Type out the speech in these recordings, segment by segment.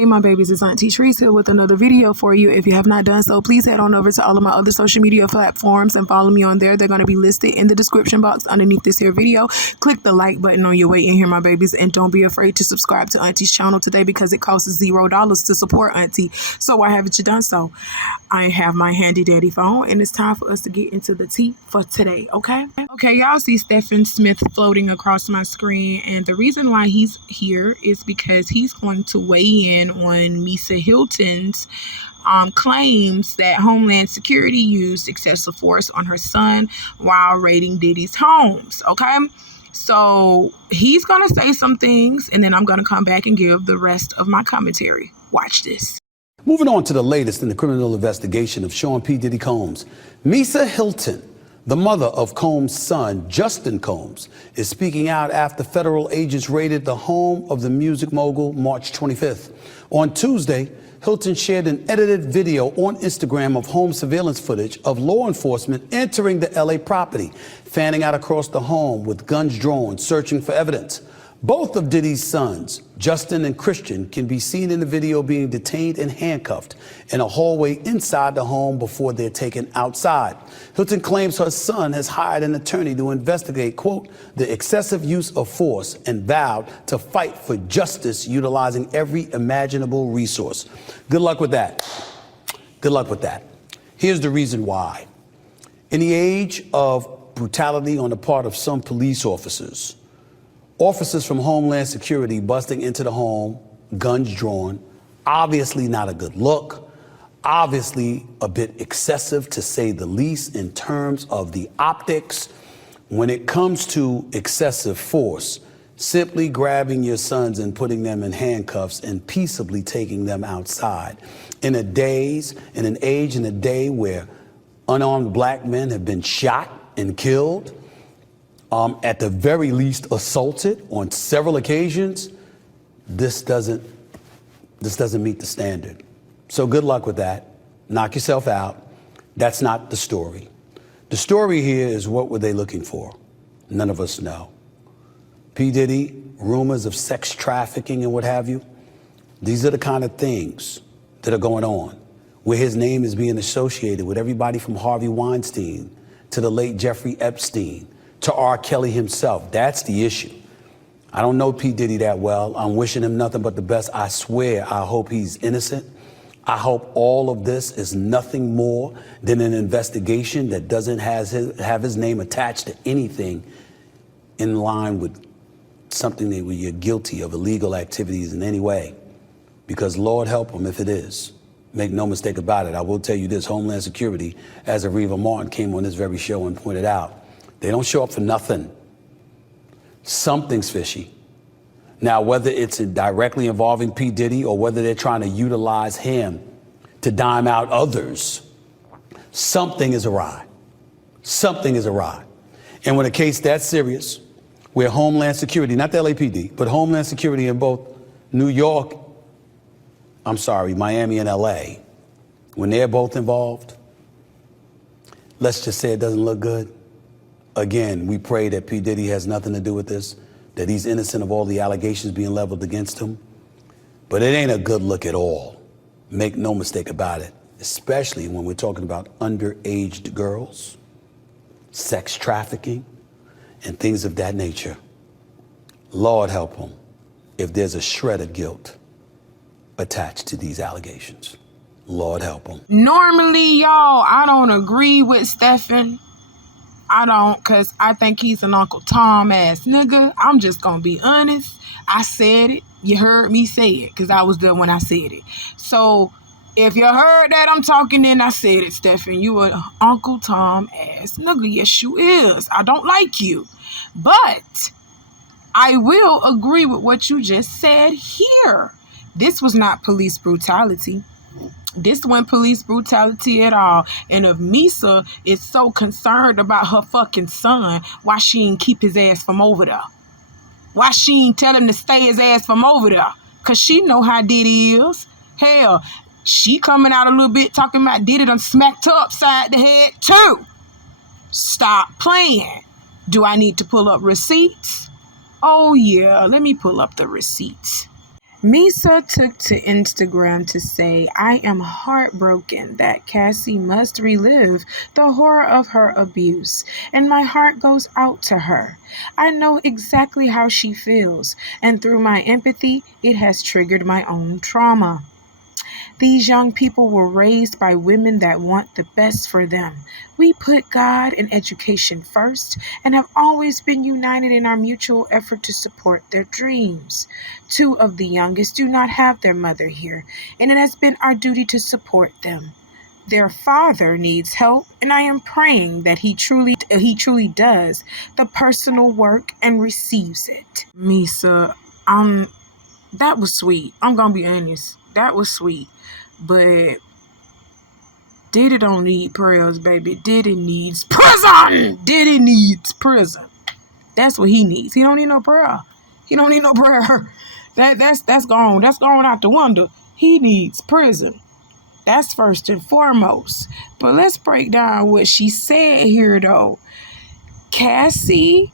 Hey my babies, it's Auntie Trice here with another video for you. If you have not done so, please head on over to all of my other social media platforms and follow me on there. They're going to be listed in the description box underneath this here video. Click the like button on your way in here, my babies, and don't be afraid to subscribe to Auntie's channel today because it costs $0 to support Auntie. So why haven't you done so? I have my handy dandy phone and it's time for us to get into the tea for today, okay? Okay, y'all see Stephen Smith floating across my screen, and the reason why he's here is because he's going to weigh in on Misa Hylton's claims that Homeland Security used excessive force on her son while raiding Diddy's homes, okay? So he's going to say some things, and then I'm going to come back and give the rest of my commentary. Watch this. Moving on to the latest in the criminal investigation of Sean P. Diddy Combs, Misa Hylton, the mother of Combs' son, Justin Combs, is speaking out after federal agents raided the home of the music mogul March 25th. On Tuesday, Hylton shared an edited video on Instagram of home surveillance footage of law enforcement entering the LA property, fanning out across the home with guns drawn, searching for evidence. Both of Diddy's sons, Justin and Christian, can be seen in the video being detained and handcuffed in a hallway inside the home before they're taken outside. Hylton claims her son has hired an attorney to investigate, quote, the excessive use of force and vowed to fight for justice utilizing every imaginable resource. Good luck with that. Good luck with that. Here's the reason why. In the age of brutality on the part of some police officers from Homeland Security busting into the home, guns drawn, obviously not a good look, obviously a bit excessive to say the least in terms of the optics. When it comes to excessive force, simply grabbing your sons and putting them in handcuffs and peaceably taking them outside. In an age and a day where unarmed black men have been shot and killed, at the very least assaulted on several occasions, this doesn't meet the standard. So good luck with that. Knock yourself out. That's not the story. The story here is, what were they looking for? None of us know. P. Diddy, rumors of sex trafficking and what have you. These are the kind of things that are going on, where his name is being associated with everybody from Harvey Weinstein to the late Jeffrey Epstein to R. Kelly himself. That's the issue. I don't know P. Diddy that well. I'm wishing him nothing but the best. I swear, I hope he's innocent. I hope all of this is nothing more than an investigation that doesn't have his name attached to anything in line with something that you're guilty of illegal activities in any way. Because Lord help him if it is. Make no mistake about it. I will tell you this, Homeland Security, as Areva Martin came on this very show and pointed out, they don't show up for nothing. Something's fishy. Now, whether it's directly involving P. Diddy or whether they're trying to utilize him to dime out others, something is awry. Something is awry. And when a case that serious, where Homeland Security, not the LAPD, but Homeland Security in both Miami and LA, when they're both involved, let's just say it doesn't look good. Again, we pray that P. Diddy has nothing to do with this, that he's innocent of all the allegations being leveled against him. But it ain't a good look at all. Make no mistake about it, especially when we're talking about underage girls, sex trafficking, and things of that nature. Lord help him if there's a shred of guilt attached to these allegations. Lord help him. Normally, y'all, I don't agree with Stephen. I don't, because I think he's an Uncle Tom ass nigga. I'm just going to be honest. I said it. You heard me say it because I was there when I said it. So if you heard that I'm talking, then I said it, Stephen. You an Uncle Tom ass nigga. Yes, you is. I don't like you. But I will agree with what you just said here. This was not police brutality. This wasn't police brutality at all. And if Misa is so concerned about her fucking son, why she ain't keep his ass from over there? Why she ain't tell him to stay his ass from over there? Because she know how Diddy is. Hell, she coming out a little bit talking about Diddy done smacked her upside the head too. Stop playing. Do I need to pull up receipts? Oh yeah, let me pull up the receipts. Misa took to Instagram to say, I am heartbroken that Cassie must relive the horror of her abuse, and my heart goes out to her. I know exactly how she feels, and through my empathy, it has triggered my own trauma. These young people were raised by women that want the best for them. We put God and education first and have always been united in our mutual effort to support their dreams. Two of the youngest do not have their mother here, and it has been our duty to support them. Their father needs help, and I am praying that he truly does the personal work and receives it. Misa, that was sweet. I'm gonna be honest. That was sweet. But Diddy don't need prayers, baby. Diddy needs prison. Diddy needs prison. That's what he needs. He don't need no prayer. He don't need no prayer. That's gone. That's gone out the window. He needs prison. That's first and foremost. But let's break down what she said here, though. Cassie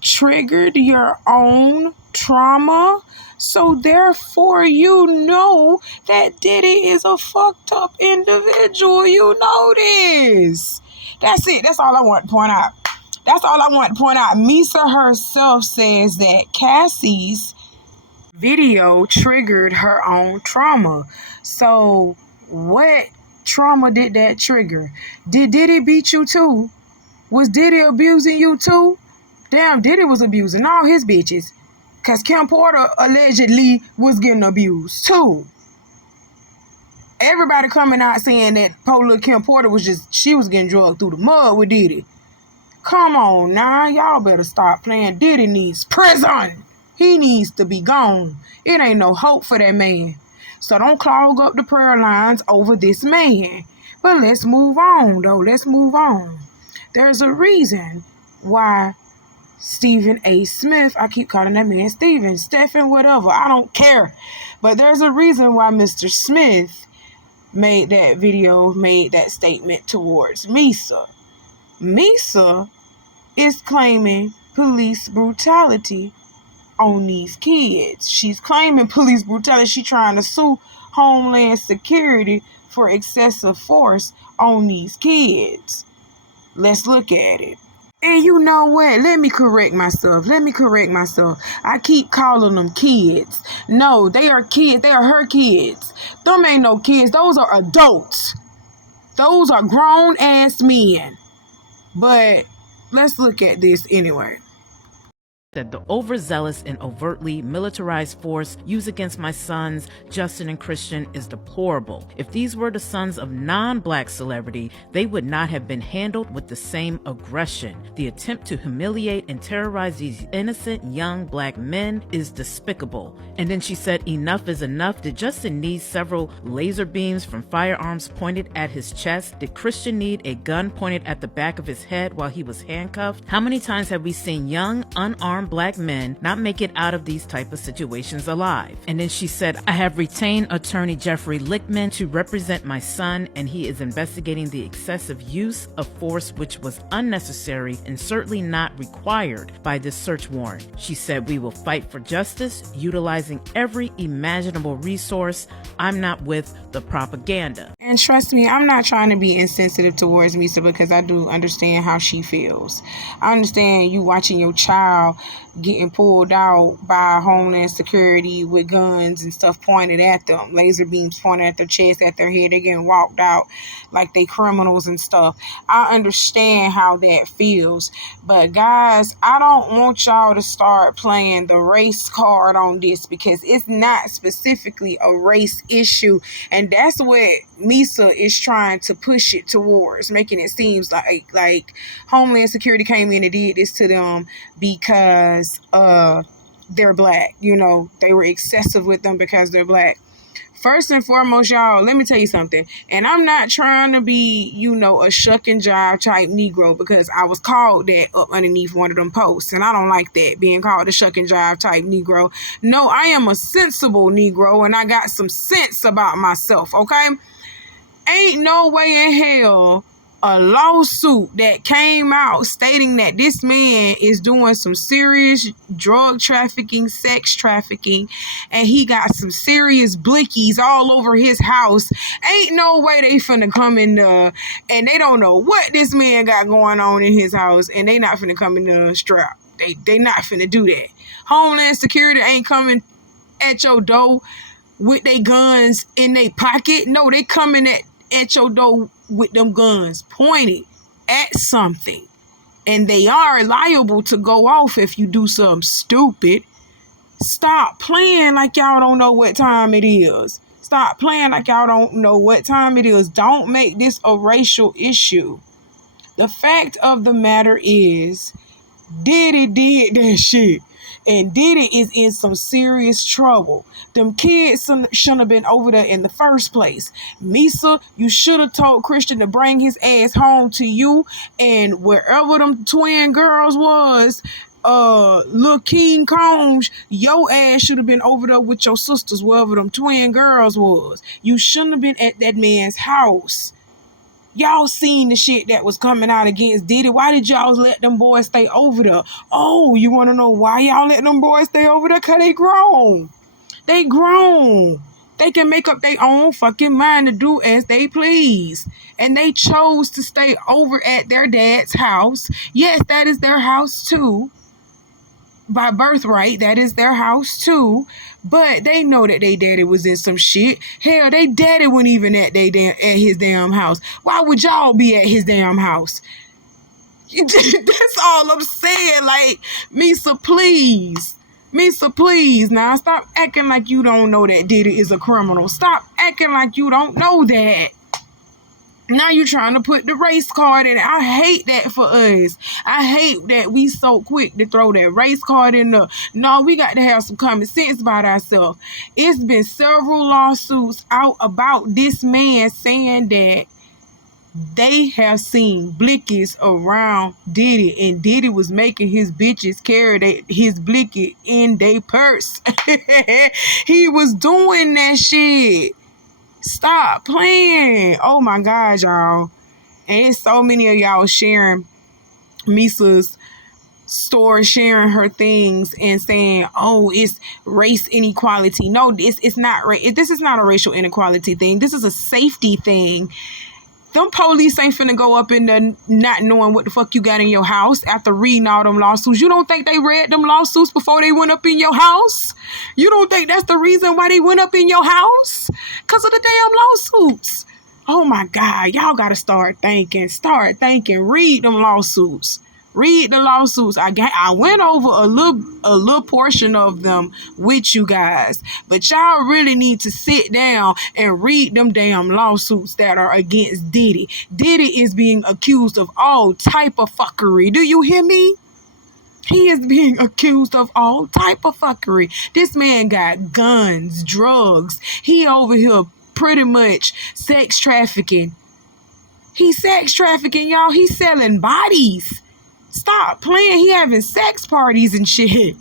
triggered your own trauma, so therefore you know that Diddy is a fucked up individual. You know this. That's it. That's all I want to point out. That's all I want to point out. Misa herself says that Cassie's video triggered her own trauma. So what trauma did that trigger? Did Diddy beat you too? Was Diddy abusing you too? Damn, Diddy was abusing all his bitches. Because Kim Porter allegedly was getting abused too. Everybody coming out saying that poor little Kim Porter she was getting drugged through the mud with Diddy. Come on now, y'all better stop playing. Diddy needs prison. He needs to be gone. It ain't no hope for that man. So don't clog up the prayer lines over this man. But let's move on, though. Let's move on. There's a reason why Stephen A. Smith, I keep calling that man Stephen, whatever, I don't care. But there's a reason why Mr. Smith made that video, made that statement towards Misa. Misa is claiming police brutality on these kids. She's claiming police brutality. She's trying to sue Homeland Security for excessive force on these kids. Let's look at it. And you know what? Let me correct myself. I keep calling them kids. No, they are kids. They are her kids. Them ain't no kids. Those are adults. Those are grown-ass men. But let's look at this anyway. That the overzealous and overtly militarized force used against my sons, Justin and Christian, is deplorable. If these were the sons of non-black celebrity, they would not have been handled with the same aggression. The attempt to humiliate and terrorize these innocent young black men is despicable. And then she said, enough is enough. Did Justin need several laser beams from firearms pointed at his chest? Did Christian need a gun pointed at the back of his head while he was handcuffed? How many times have we seen young, unarmed black men not make it out of these type of situations alive? And then she said, I have retained attorney Jeffrey Lichtman to represent my son, and he is investigating the excessive use of force which was unnecessary and certainly not required by this search warrant. She said, we will fight for justice, utilizing every imaginable resource. I'm not with the propaganda. And trust me, I'm not trying to be insensitive towards Misa, because I do understand how she feels. I understand you watching your child getting pulled out by Homeland Security with guns and stuff pointed at them, laser beams pointed at their chest, at their head. They're getting walked out like they criminals and stuff. I understand how that feels. But guys, I don't want y'all to start playing the race card on this, because it's not specifically a race issue. And that's what Misa is trying to push it towards, making it seem like Homeland Security came in and did this to them because they're black. You know, they were excessive with them because they're black. First and foremost, y'all, let me tell you something. And I'm not trying to be, a shuck and jive type Negro, because I was called that up underneath one of them posts. And I don't like that, being called a shuck and jive type Negro. No, I am a sensible Negro, and I got some sense about myself, okay? Ain't no way in hell a lawsuit that came out stating that this man is doing some serious drug trafficking, sex trafficking, and he got some serious blickies all over his house. Ain't no way they finna come in and they don't know what this man got going on in his house, and they not finna come in the strap. They not finna do that. Homeland Security ain't coming at your door with they guns in their pocket. No, they coming at your door with them guns pointed at something. And they are liable to go off if you do something stupid. Stop playing like y'all don't know what time it is. Stop playing like y'all don't know what time it is. Don't make this a racial issue. The fact of the matter is, Diddy did that shit. And Diddy is in some serious trouble. Them kids shouldn't have been over there in the first place. Misa, you should have told Christian to bring his ass home to you. And wherever them twin girls was, Lil King Combs, your ass should have been over there with your sisters, wherever them twin girls was. You shouldn't have been at that man's house. Y'all seen the shit that was coming out against Diddy. Why did y'all let them boys stay over there? Oh, you want to know why y'all let them boys stay over there? Because they grown. They grown. They can make up their own fucking mind to do as they please. And they chose to stay over at their dad's house. Yes, that is their house too. By birthright, that is their house too. But they know that they daddy was in some shit. Hell, they daddy wasn't even at his damn house. Why would y'all be at his damn house? That's all I'm saying. Like, Misa, please. Misa, please. Now, stop acting like you don't know that Diddy is a criminal. Stop acting like you don't know that. Now you trying to put the race card in it. I hate that for us. I hate that we so quick to throw that race card in the... No, we got to have some common sense about ourselves. It's been several lawsuits out about this man saying that they have seen blickies around Diddy, and Diddy was making his bitches carry his blicky in their purse. He was doing that shit. Stop playing. Oh my God, y'all. And it's so many of y'all sharing Misa's story, sharing her things and saying, oh, it's race inequality. No, it's not. This is not a racial inequality thing. This is a safety thing. Them police ain't finna go up in there not knowing what the fuck you got in your house after reading all them lawsuits. You don't think they read them lawsuits before they went up in your house? You don't think that's the reason why they went up in your house? Because of the damn lawsuits. Oh my God, y'all gotta start thinking. Read them lawsuits. Read the lawsuits. I went over a little portion of them with you guys, but y'all really need to sit down and read them damn lawsuits that are against Diddy. Diddy is being accused of all type of fuckery. Do you hear me? He is being accused of all type of fuckery. This man got guns, drugs. He over here pretty much sex trafficking. He's sex trafficking, y'all. He's selling bodies. Stop playing. He having sex parties and shit.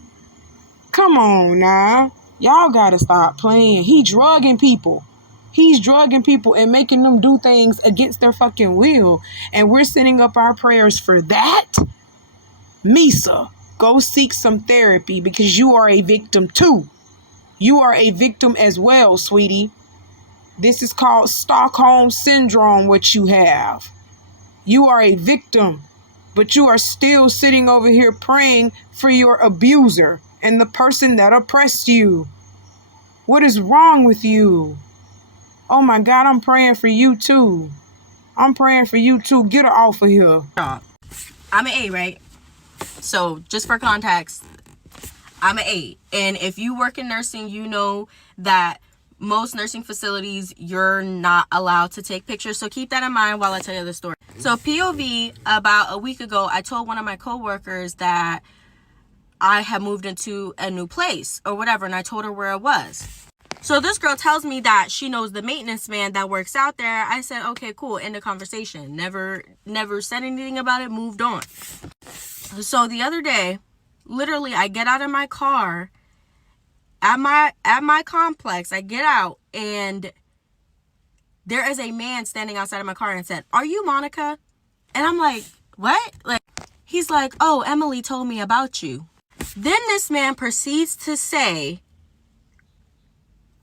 Come on now. Y'all gotta stop playing. He drugging people. He's drugging people and making them do things against their fucking will. And we're sending up our prayers for that. Misa, go seek some therapy because you are a victim too. You are a victim as well, sweetie. This is called Stockholm Syndrome, what you have. You are a victim. But you are still sitting over here praying for your abuser and the person that oppressed you. What is wrong with you? Oh my God, I'm praying for you too. I'm praying for you too. Get her off of here. I'm an A, right? So just for context, I'm an A. And if you work in nursing, you know that most nursing facilities, you're not allowed to take pictures. So keep that in mind while I tell you the story. So POV, about a week ago, I told one of my coworkers that I had moved into a new place or whatever. And I told her where it was. So this girl tells me that she knows the maintenance man that works out there. I said, okay, cool. End of conversation. Never said anything about it. Moved on. So the other day, literally, I get out of my car at my complex. I get out and there is a man standing outside of my car and said, "Are you Monica?" And I'm like, what? Like, he's like, oh, Emily told me about you. Then this man proceeds to say,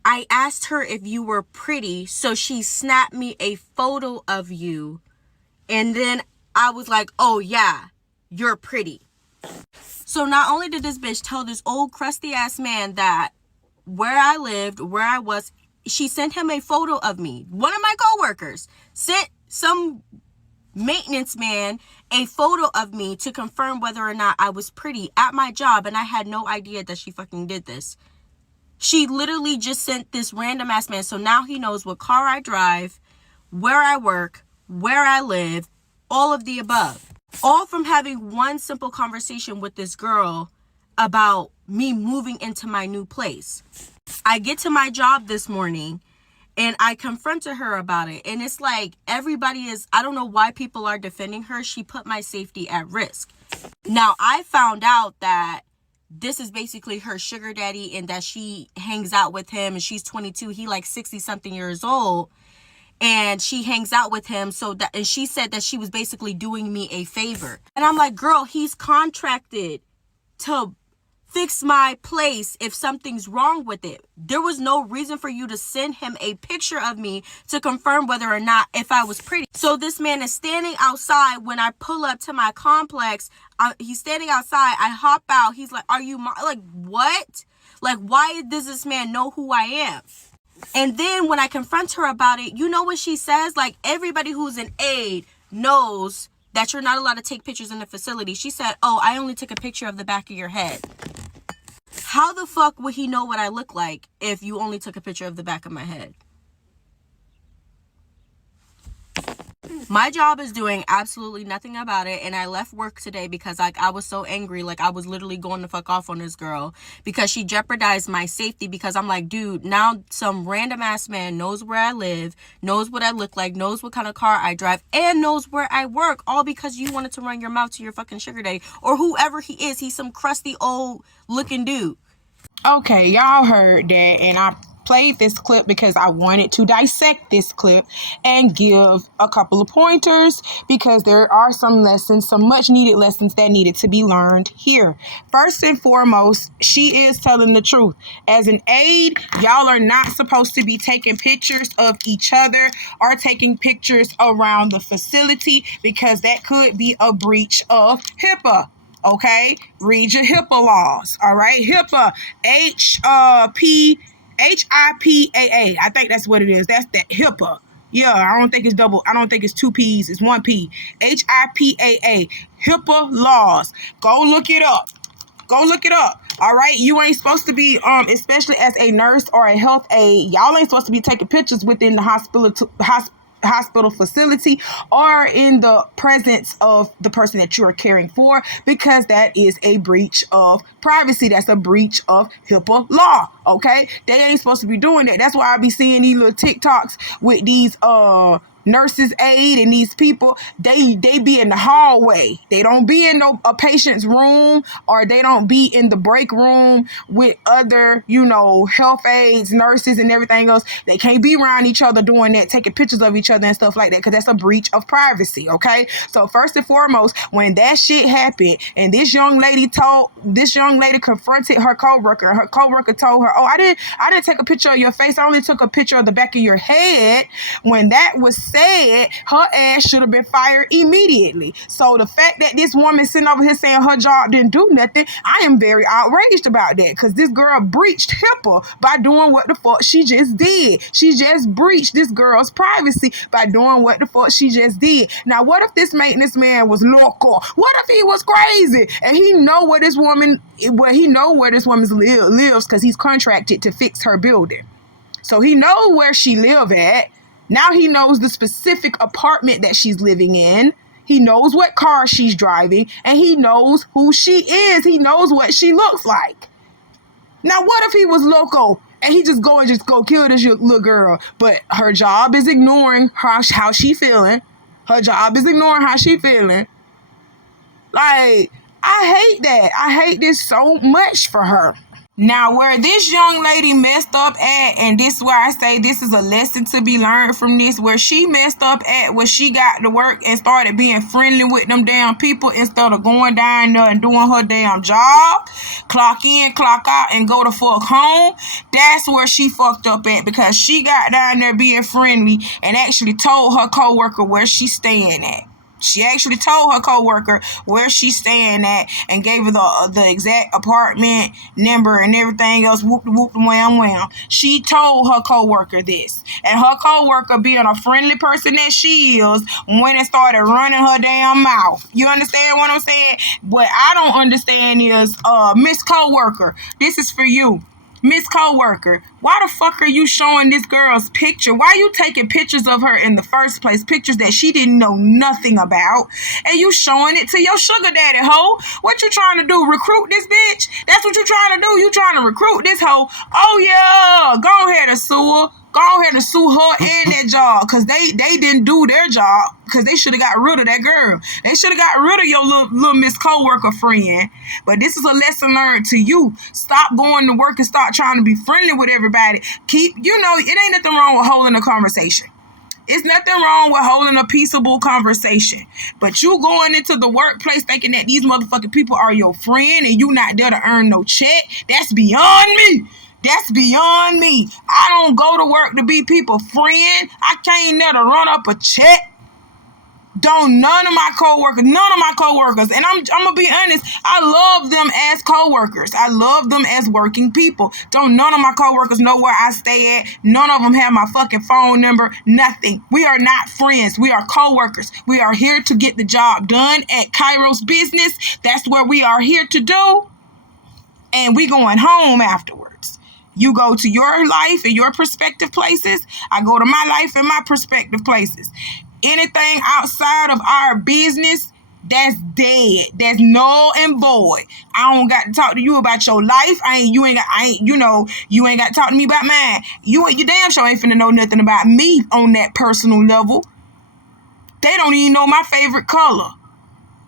I asked her if you were pretty, so she snapped me a photo of you. And then I was like, oh yeah, you're pretty. So not only did this bitch tell this old crusty ass man that where I lived, where I was, she sent him a photo of me. One of my coworkers sent some maintenance man a photo of me to confirm whether or not I was pretty at my job, and I had no idea that she fucking did this. She literally just sent this random ass man, so now he knows what car I drive, where I work, where I live, all of the above. All from having one simple conversation with this girl about me moving into my new place. I get to my job this morning and I confronted her about it. And it's like everybody is, I don't know why people are defending her. She put my safety at risk. Now, I found out that this is basically her sugar daddy and that she hangs out with him and she's 22. He like 60 something years old. And she hangs out with him, and she said that she was basically doing me a favor. And I'm like, girl, he's contracted to fix my place if something's wrong with it. There was no reason for you to send him a picture of me to confirm whether or not if I was pretty. So this man is standing outside when I pull up to my complex. He's standing outside. I hop out. He's like, are you like, what? Like, why does this man know who I am? And then when I confront her about it, you know what she says? Like, everybody who's an aide knows that you're not allowed to take pictures in the facility. She said, oh, I only took a picture of the back of your head. How the fuck would he know what I look like if you only took a picture of the back of my head? My job is doing absolutely nothing about it, and I left work today because I was so angry. Like, I was literally going to fuck off on this girl because she jeopardized my safety. Because I'm like, dude, now some random ass man knows where I live, knows what I look like, knows what kind of car I drive, and knows where I work, all because you wanted to run your mouth to your fucking sugar daddy or whoever he is. He's some crusty old looking dude. Okay, y'all heard that, and I played this clip because I wanted to dissect this clip and give a couple of pointers because there are some lessons, some much needed lessons that needed to be learned here. First and foremost, she is telling the truth. As an aide, y'all are not supposed to be taking pictures of each other or taking pictures around the facility because that could be a breach of HIPAA. Okay, read your HIPAA laws. All right, HIPAA, HIPAA. I think that's what it is. That's that HIPAA. Yeah, I don't think it's double. I don't think it's two P's. It's one P. HIPAA. HIPAA laws. Go look it up. Go look it up. All right, you ain't supposed to be, especially as a nurse or a health aide, y'all ain't supposed to be taking pictures within the hospital facility or in the presence of the person that you are caring for, because that is a breach of privacy. That's a breach of HIPAA law. Okay, they ain't supposed to be doing that. That's why I be seeing these little TikToks with these nurses aide and these people. They be in the hallway. They don't be in a patient's room, or they don't be in the break room with other, health aides, nurses, and everything else. They can't be around each other doing that, taking pictures of each other and stuff like that, because that's a breach of privacy. Okay, so first and foremost, when that shit happened and this young lady confronted her coworker, her coworker told her, oh, I didn't take a picture of your face, I only took a picture of the back of your head. When that was said, her ass should have been fired immediately. So the fact that this woman sitting over here saying her job didn't do nothing, I am very outraged about that, because this girl breached HIPAA by doing what the fuck she just did. She just breached this girl's privacy by doing what the fuck she just did. Now, what if this maintenance man was local? What if he was crazy and he know where this woman lives, because he's contracted to fix her building. So he know where she live at. Now he knows the specific apartment that she's living in. He knows what car she's driving, and he knows who she is. He knows what she looks like. Now, what if he was local and he just go kill this little girl? But her job is ignoring how she feeling. Her job is ignoring how she feeling. Like, I hate that. I hate this so much for her. Now, where this young lady messed up at, and this is where I say this is a lesson to be learned from this, where she messed up at was she got to work and started being friendly with them damn people instead of going down there and doing her damn job, clock in, clock out, and go the fuck home. That's where she fucked up at, because she got down there being friendly and actually told her coworker where she's staying at. She actually told her coworker where she's staying at and gave her the exact apartment number and everything else. Whoop whoop wham wham. She told her coworker this, and her coworker, being a friendly person that she is, went and started running her damn mouth. You understand what I'm saying? What I don't understand is, Miss Coworker, this is for you. Miss Coworker, why the fuck are you showing this girl's picture? Why you taking pictures of her in the first place? Pictures that she didn't know nothing about. And you showing it to your sugar daddy, hoe. What you trying to do? Recruit this bitch? That's what you trying to do? You trying to recruit this hoe? Oh yeah, go ahead and sue her. Go ahead and sue her and that job, because they didn't do their job, because they should have got rid of that girl. They should have got rid of your little Miss Coworker friend. But this is a lesson learned to you. Stop going to work and start trying to be friendly with everybody. It ain't nothing wrong with holding a conversation. It's nothing wrong with holding a peaceable conversation. But you going into the workplace thinking that these motherfucking people are your friend and you not there to earn no check, that's beyond me. That's beyond me. I don't go to work to be people's friend. I came there to run up a check. None of my coworkers, and I'm gonna be honest, I love them as coworkers. I love them as working people. None of my coworkers know where I stay at. None of them have my fucking phone number. Nothing. We are not friends. We are coworkers. We are here to get the job done at Kairos Business. That's where we are here to do. And we going home afterwards. You go to your life and your prospective places. I go to my life and my prospective places. Anything outside of our business, that's dead. That's null and void. I don't got to talk to you about your life. You ain't got to talk to me about mine. You damn sure ain't finna know nothing about me on that personal level. They don't even know my favorite color.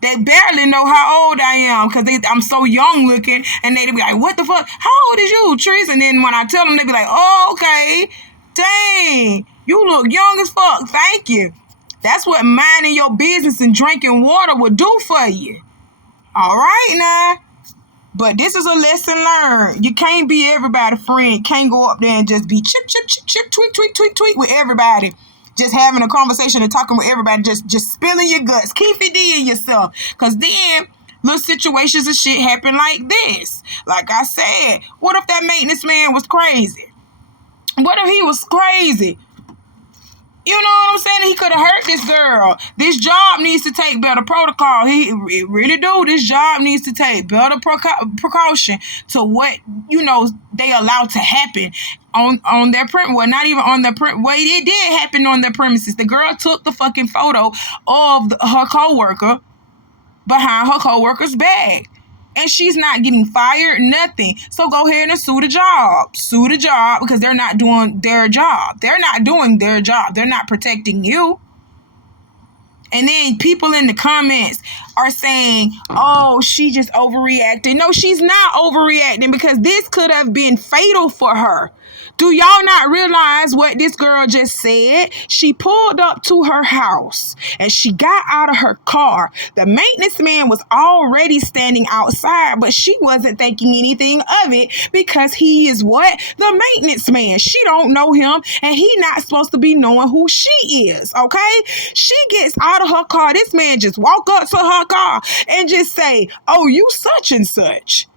They barely know how old I am, because I'm so young looking, and they be like, what the fuck? How old is you, Trice? And then when I tell them, they be like, oh, okay. Dang, you look young as fuck. Thank you. That's what minding your business and drinking water would do for you. All right now. But this is a lesson learned. You can't be everybody's friend. Can't go up there and just be chip, chip, chip, chip, tweet, tweet, tweet, tweet with everybody. Just having a conversation and talking with everybody, just spilling your guts. Keep it in yourself. Because then little situations and shit happen like this. Like I said, what if that maintenance man was crazy? What if he was crazy? You know what I'm saying? He could have hurt this girl. This job needs to take better protocol. It really do. This job needs to take better precaution to what, they allow to happen on their print. Well, not even on their print. Well, it did happen on their premises. The girl took the fucking photo of her coworker behind her coworker's back. And she's not getting fired, nothing. So go ahead and sue the job. Sue the job, because they're not doing their job. They're not doing their job. They're not protecting you. And then people in the comments are saying, oh, she just overreacted. No, she's not overreacting, because this could have been fatal for her. Do y'all not realize what this girl just said? She pulled up to her house and she got out of her car. The maintenance man was already standing outside, but she wasn't thinking anything of it, because he is what? The maintenance man. She don't know him, and he not supposed to be knowing who she is, okay? She gets out of her car. This man just walk up to her car and just say, oh, you such and such.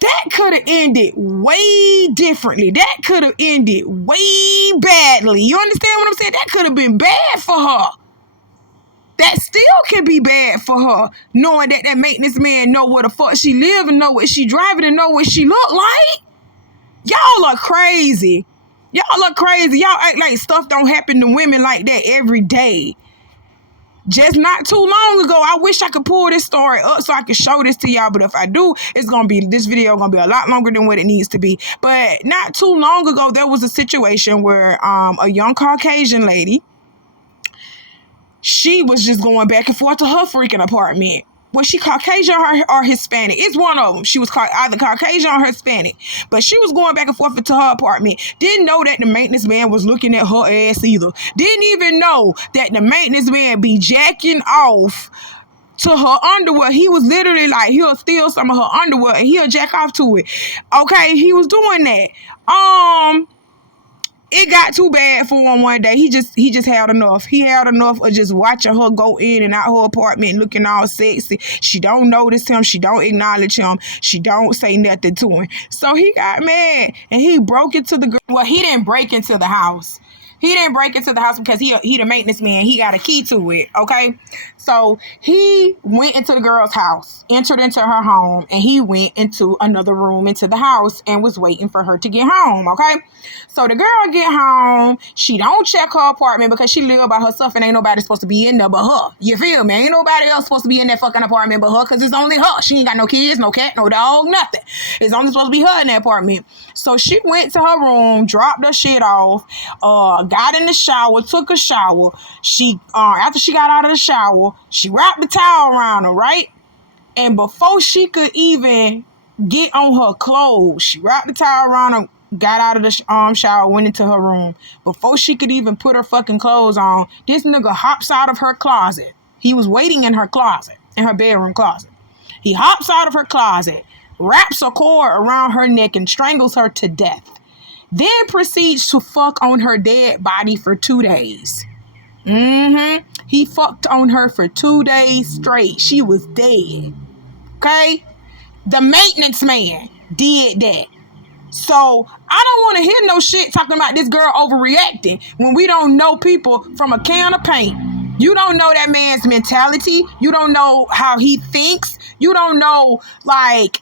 That could have ended way differently. That could have ended way badly. You understand what I'm saying? That could have been bad for her. That still can be bad for her, knowing that maintenance man know where the fuck she live and know what she driving and know what she look like. Y'all are crazy. Y'all are crazy. Y'all act like stuff don't happen to women like that every day. Just not too long ago, I wish I could pull this story up so I could show this to y'all. But if I do, this video gonna be a lot longer than what it needs to be. But not too long ago, there was a situation where a young Caucasian lady, she was just going back and forth to her freaking apartment. Was she Caucasian or Hispanic? It's one of them. She was either Caucasian or Hispanic. But she was going back and forth into her apartment. Didn't know that the maintenance man was looking at her ass either. Didn't even know that the maintenance man be jacking off to her underwear. He was literally like, he'll steal some of her underwear and he'll jack off to it. Okay, he was doing that. It got too bad for him one day. He just had enough. He had enough of just watching her go in and out her apartment looking all sexy. She don't notice him. She don't acknowledge him. She don't say nothing to him. So he got mad and he broke into the girl. Well, he didn't break into the house. He didn't break into the house because he the maintenance man. He got a key to it, okay? So he went into the girl's house, entered into her home, and he went into another room into the house and was waiting for her to get home, okay? So the girl get home. She don't check her apartment because she live by herself and ain't nobody supposed to be in there but her. You feel me? Ain't nobody else supposed to be in that fucking apartment but her because it's only her. She ain't got no kids, no cat, no dog, nothing. It's only supposed to be her in that apartment. So she went to her room, dropped her shit off, got in the shower, took a shower. She after she got out of the shower, she wrapped the towel around her, right? And before she could even get on her clothes, she wrapped the towel around her, got out of the shower, went into her room. Before she could even put her fucking clothes on, this nigga hops out of her closet. He was waiting in her closet, in her bedroom closet. He hops out of her closet, wraps a cord around her neck and strangles her to death. Then proceeds to fuck on her dead body for 2 days. He fucked on her for 2 days straight. She was dead. Okay? The maintenance man did that. So I don't want to hear no shit talking about this girl overreacting when we don't know people from a can of paint. You don't know that man's mentality. You don't know how he thinks. You don't know, like,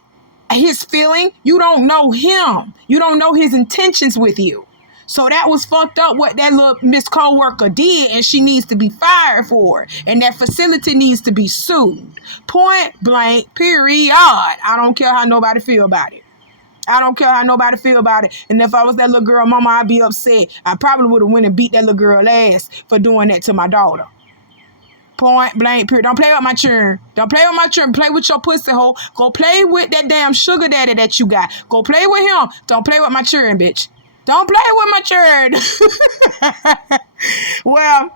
his feeling. You don't know him. You don't know his intentions with you. So that was fucked up what that little Miss co-worker did, and she needs to be fired for it. And that facility needs to be sued. Point blank, period. I don't care how nobody feel about it. I don't care how nobody feel about it. And if I was that little girl mama, I'd be upset. I probably would have went and beat that little girl ass for doing that to my daughter. Point blank, period. Don't play with my children. Don't play with my children. Play with your pussy hole. Go play with that damn sugar daddy that you got. Go play with him. Don't play with my children, bitch. Don't play with my children. Well,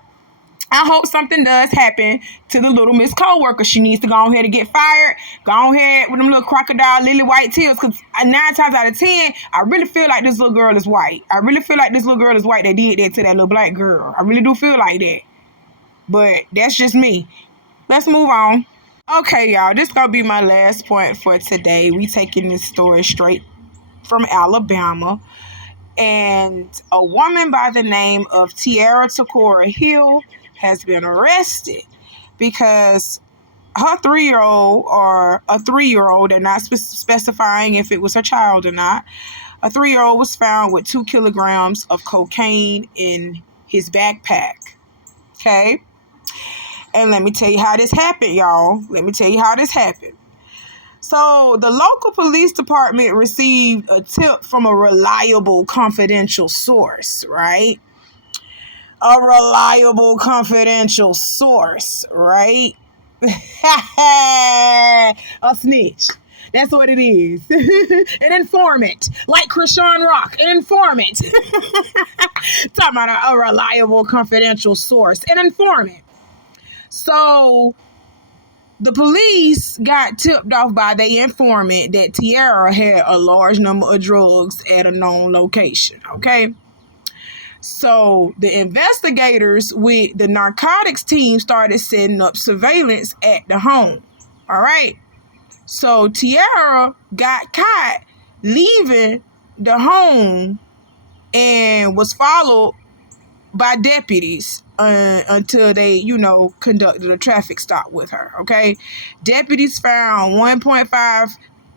I hope something does happen to the little Miss co-worker. She needs to go ahead and get fired. Go ahead with them little crocodile lily white tears. Because 9 times out of 10, I really feel like this little girl is white. I really feel like this little girl is white that did that to that little black girl. I really do feel like that. But that's just me. Let's move on. Okay, y'all. This going to be my last point for today. We taking this story straight from Alabama. And a woman by the name of Tiara Takora Hill has been arrested because her 3-year-old or a 3-year-old, they're not specifying if it was her child or not, a 3-year-old was found with 2 kilograms of cocaine in his backpack. Okay? And let me tell you how this happened, y'all. Let me tell you how this happened. So the local police department received a tip from a reliable confidential source, right? A reliable confidential source, right? A snitch. That's what it is. An informant. Like Krishan Rock. An informant. Talking about a reliable confidential source. An informant. So the police got tipped off by their informant that Tiara had a large number of drugs at a known location, okay? So the investigators with the narcotics team started setting up surveillance at the home, all right? So Tiara got caught leaving the home and was followed by deputies until they, conducted a traffic stop with her, okay? Deputies found 1.5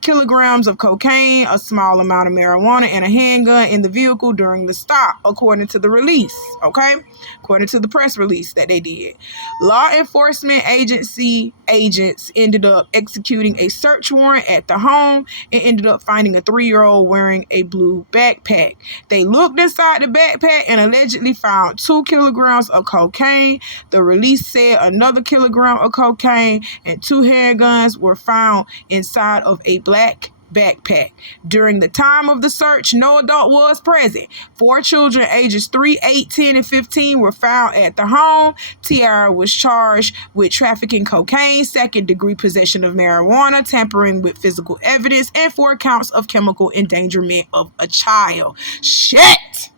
kilograms of cocaine, a small amount of marijuana, and a handgun in the vehicle during the stop, according to the release, okay? According to the press release that they did. Law enforcement agency agents ended up executing a search warrant at the home and ended up finding a 3-year-old wearing a blue backpack. They looked inside the backpack and allegedly found 2 kilograms of cocaine. The release said another kilogram of cocaine and 2 handguns were found inside of a black backpack. During the time of the search, no adult was present. 4 children ages 3, 8, 10, and 15 were found at the home. Tiara was charged with trafficking cocaine, second-degree possession of marijuana, tampering with physical evidence, and 4 counts of chemical endangerment of a child. Shit!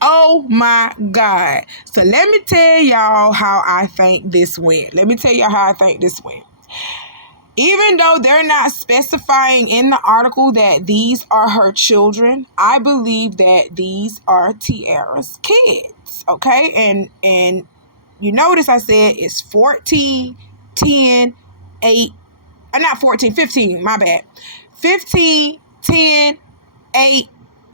Oh my God. So let me tell y'all how I think this went. Even though they're not specifying in the article that these are her children, I believe that these are Tiara's kids, okay? And you notice I said it's 14, 10, 8, not 14, 15, my bad. 15, 10, 8,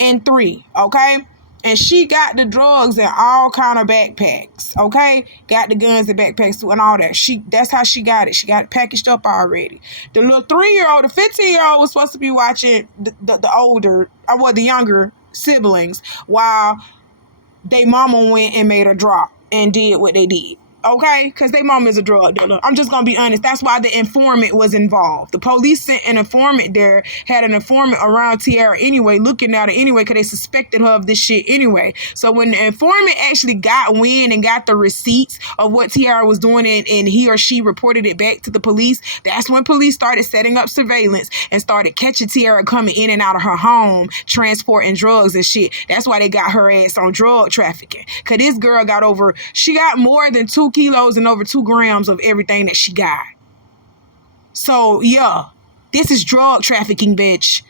and 3, okay? And she got the drugs in all kind of backpacks, okay? Got the guns in backpacks too and all that. That's how she got it. She got it packaged up already. The little 3-year-old, the 15-year-old was supposed to be watching the younger siblings while they mama went and made a drop and did what they did. Okay? Because their mom is a drug dealer. I'm just going to be honest. That's why the informant was involved. The police sent an informant there, had an informant around Tiara anyway, looking at her anyway, because they suspected her of this shit anyway. So when the informant actually got wind and got the receipts of what Tiara was doing and he or she reported it back to the police, that's when police started setting up surveillance and started catching Tiara coming in and out of her home, transporting drugs and shit. That's why they got her ass on drug trafficking. Because this girl got more than 2 kilos and over 2 grams of everything that she got. So, yeah, this is drug trafficking, bitch.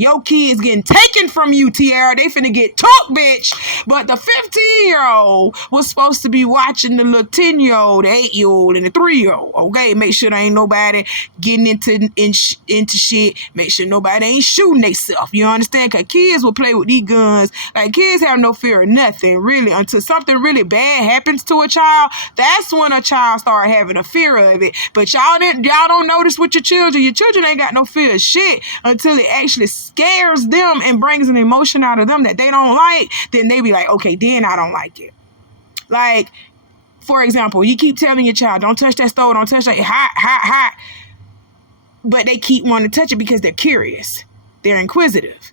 Your kids getting taken from you, Tiara. They finna get took, bitch. But the 15-year-old was supposed to be watching the little 10-year-old, the 8-year-old, and the 3-year-old. Okay, make sure there ain't nobody getting into shit. Make sure nobody ain't shooting themselves. You understand? Because kids will play with these guns. Like, kids have no fear of nothing, really, until something really bad happens to a child. That's when a child start having a fear of it. But y'all don't notice with your children. Your children ain't got no fear of shit until it actually scares them and brings an emotion out of them that they don't like. Then they be like, okay, then I don't like it. Like, for example, you keep telling your child, don't touch that stove, don't touch that, hot. But they keep wanting to touch it because they're curious. They're inquisitive.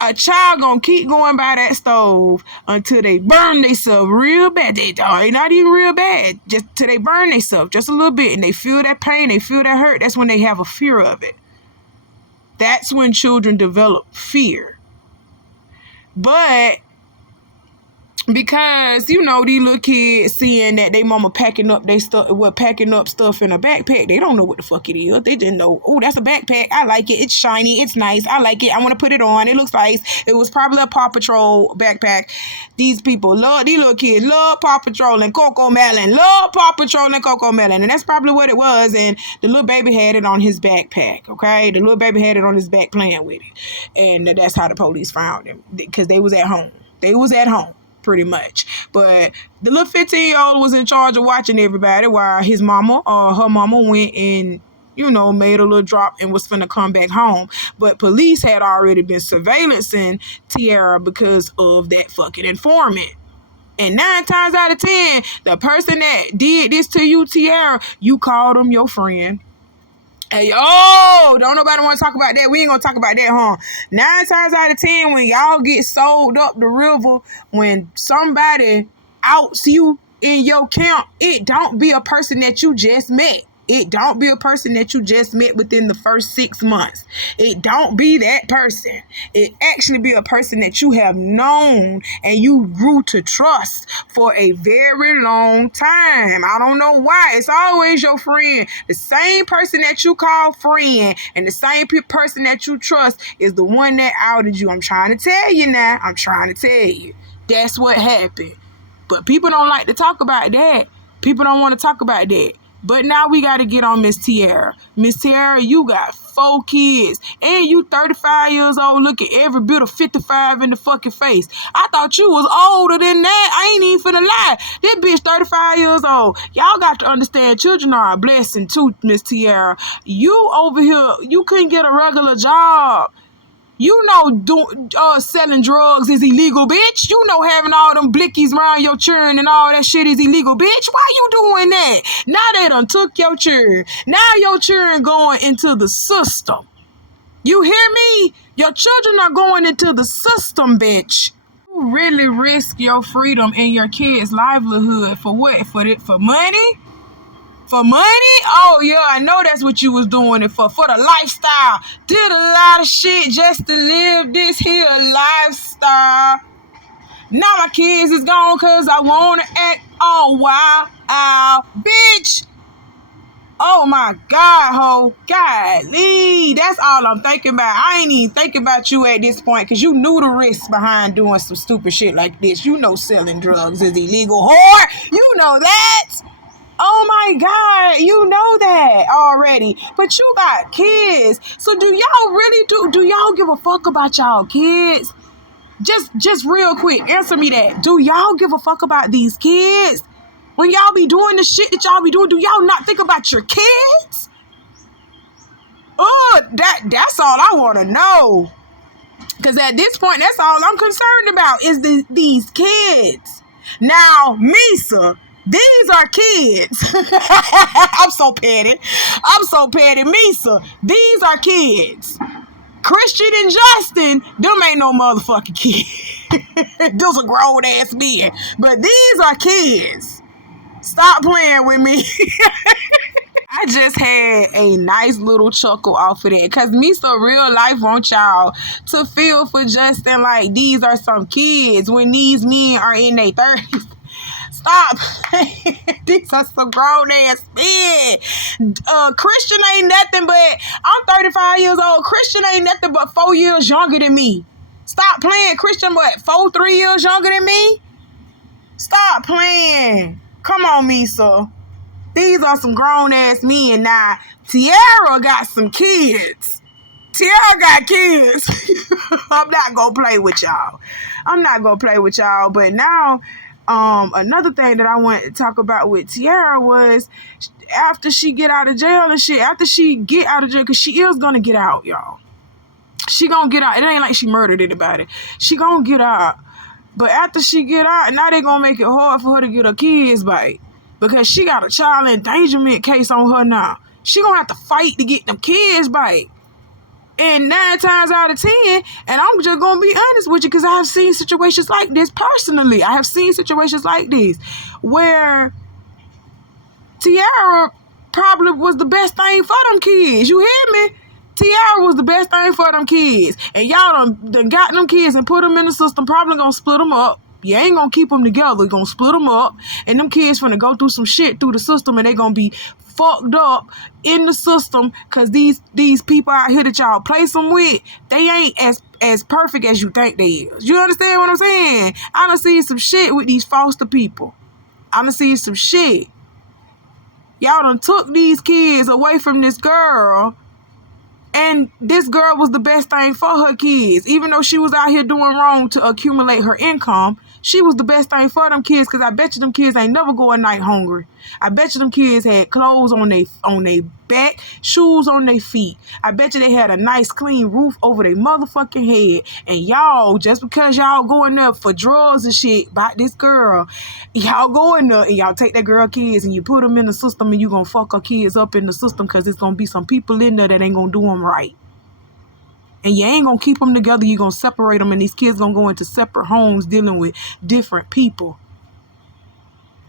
A child gonna keep going by that stove until they burn themselves real bad. They ain't not even real bad. Just till they burn themselves just a little bit and they feel that pain, they feel that hurt. That's when they have a fear of it. That's when children develop fear. But because, you know, these little kids seeing that they mama packing up stuff in a backpack, they don't know what the fuck it is. They didn't know, oh, that's a backpack. I like it. It's shiny. It's nice. I like it. I want to put it on. It looks nice. It was probably a Paw Patrol backpack. These little kids love Paw Patrol and Coco Melon. And that's probably what it was. And the little baby had it on his backpack, okay? The little baby had it on his back playing with it. And that's how the police found him, because they was at home. Pretty much. But the little 15-year-old was in charge of watching everybody while her mama went and, you know, made a little drop and was finna come back home. But police had already been surveillancing Tiara because of that fucking informant. And 9 times out of 10, the person that did this to you, Tiara, you called them your friend. Hey, don't nobody want to talk about that. We ain't gonna talk about that, huh? 9 times out of 10, when y'all get sold up the river, when somebody outs you in your camp, it don't be a person that you just met. It don't be a person that you just met within the first 6 months. It don't be that person. It actually be a person that you have known and you grew to trust for a very long time. I don't know why. It's always your friend. The same person that you call friend and the same person that you trust is the one that outed you. I'm trying to tell you now. That's what happened. But people don't like to talk about that. People don't want to talk about that. But now we got to get on Miss Tiara. Miss Tiara, you got 4 kids. And you 35 years old looking every bit of 55 in the fucking face. I thought you was older than that. I ain't even finna lie. This bitch 35 years old. Y'all got to understand children are a blessing too, Miss Tiara. You over here, you couldn't get a regular job. You know selling drugs is illegal, bitch. You know having all them blickies around your children and all that shit is illegal, bitch. Why you doing that? Now they done took your children. Now your children going into the system. You hear me? Your children are going into the system, bitch. You really risk your freedom and your kids' livelihood for what? For money? For money? Oh, yeah, I know that's what you was doing it for the lifestyle. Did a lot of shit just to live this here lifestyle. Now my kids is gone because I want to act all wild. Bitch. Oh, my God, ho. Golly. That's all I'm thinking about. I ain't even thinking about you at this point because you knew the risks behind doing some stupid shit like this. You know selling drugs is illegal. Whore. You know that. Oh my God, you know that already. But you got kids. So do y'all really do y'all give a fuck about y'all kids? Just real quick, answer me that. Do y'all give a fuck about these kids? When y'all be doing the shit that y'all be doing, do y'all not think about your kids? Oh, that's all I want to know. Because at this point, that's all I'm concerned about is these kids. Now, Misa, these are kids. I'm so petty. Misa, these are kids. Christian and Justin, them ain't no motherfucking kids. Those are grown ass men. But these are kids. Stop playing with me. I just had a nice little chuckle off of that because Misa real life want y'all to feel for Justin like these are some kids when these men are in their 30s. Stop. These are some grown ass men. Christian ain't nothing but, I'm 35 years old. Christian ain't nothing but 4 years younger than me. Stop playing. Christian, what, 3 years younger than me? Stop playing. Come on, Misa. These are some grown ass men. Now, Tiara got some kids. Tiara got kids. I'm not gonna play with y'all. But now, another thing that I wanted to talk about with Tiara was after she get out of jail and shit, because she is gonna get out, y'all. She gonna get out. It ain't like she murdered anybody. She gonna get out. But after she get out, now they gonna make it hard for her to get her kids back. Because she got a child endangerment case on her now. She gonna have to fight to get them kids back. And 9 times out of 10, and I'm just gonna be honest with you, because I have seen situations like this personally. I have seen situations like this where Tiara probably was the best thing for them kids. You hear me? Tiara was the best thing for them kids. And y'all done got them kids and put them in the system, probably gonna split them up. You ain't gonna keep them together. You're gonna split them up. And them kids finna go through some shit through the system and they gonna be fucked up in the system because these people out here that y'all place them with, they ain't as perfect as you think they is. You understand what I'm saying? I done seen some shit with these foster people. I done seen some shit. Y'all done took these kids away from this girl, and this girl was the best thing for her kids. Even though she was out here doing wrong to accumulate her income, she was the best thing for them kids because I bet you them kids ain't never go a night hungry. I bet you them kids had clothes on they back, shoes on their feet. I bet you they had a nice clean roof over their motherfucking head. And y'all, just because y'all going there for drugs and shit about this girl, y'all go in there and y'all take that girl kids and you put them in the system and you gonna fuck her kids up in the system because it's gonna be some people in there that ain't gonna do them right. And you ain't gonna keep them together. You're gonna separate them and these kids gonna go into separate homes dealing with different people.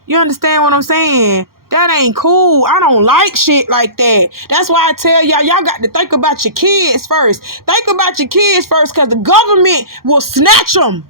You understand what I'm saying? That ain't cool. I don't like shit like that. That's why I tell y'all got to think about your kids first. Think about your kids first because the government will snatch them.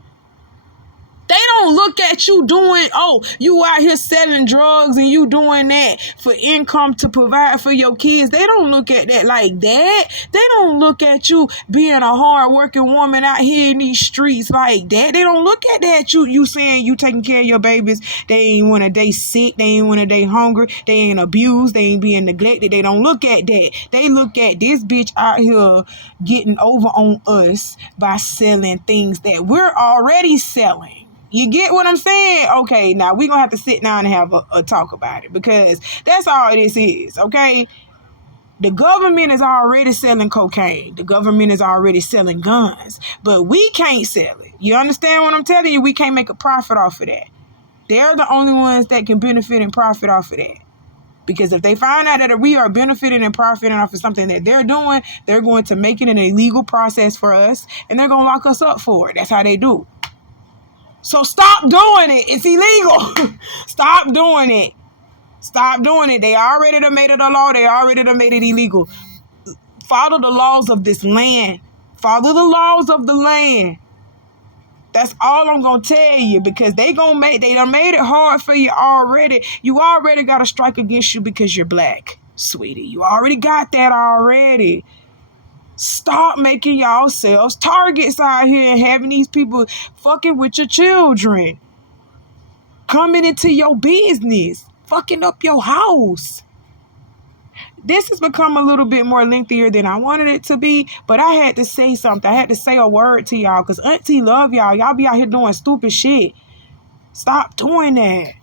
They don't look at you doing, oh, you out here selling drugs and you doing that for income to provide for your kids. They don't look at that like that. They don't look at you being a hard-working woman out here in these streets like that. They don't look at that. You saying you taking care of your babies. They ain't when they sick. They ain't when they hungry. They ain't abused. They ain't being neglected. They don't look at that. They look at this bitch out here getting over on us by selling things that we're already selling. You get what I'm saying? Okay, now we're going to have to sit down and have a talk about it, because that's all this is, okay? The government is already selling cocaine. The government is already selling guns, but we can't sell it. You understand what I'm telling you? We can't make a profit off of that. They're the only ones that can benefit and profit off of that. Because if they find out that we are benefiting and profiting off of something that they're doing, they're going to make it an illegal process for us, and they're going to lock us up for it. That's how they do. So stop doing it. It's illegal. Stop doing it. Stop doing it. They already done made it a law. They already done made it illegal. Follow the laws of this land. Follow the laws of the land. That's all I'm going to tell you, because they done made it hard for you already. You already got a strike against you because you're black, sweetie. You already got that already. Stop making yourselves targets out here and having these people fucking with your children, coming into your business, fucking up your house. This has become a little bit more lengthier than I wanted it to be, but I had to say something. I had to say a word to y'all, because Auntie love y'all. Y'all be out here doing stupid shit. Stop doing that.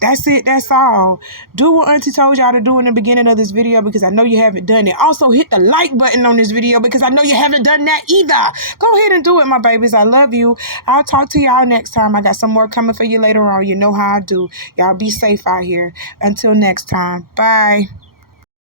That's it. That's all. Do what Auntie told y'all to do in the beginning of this video, because I know you haven't done it. Also, hit the like button on this video, because I know you haven't done that either. Go ahead and do it, my babies. I love you. I'll talk to y'all next time. I got some more coming for you later on. You know how I do. Y'all be safe out here. Until next time. Bye.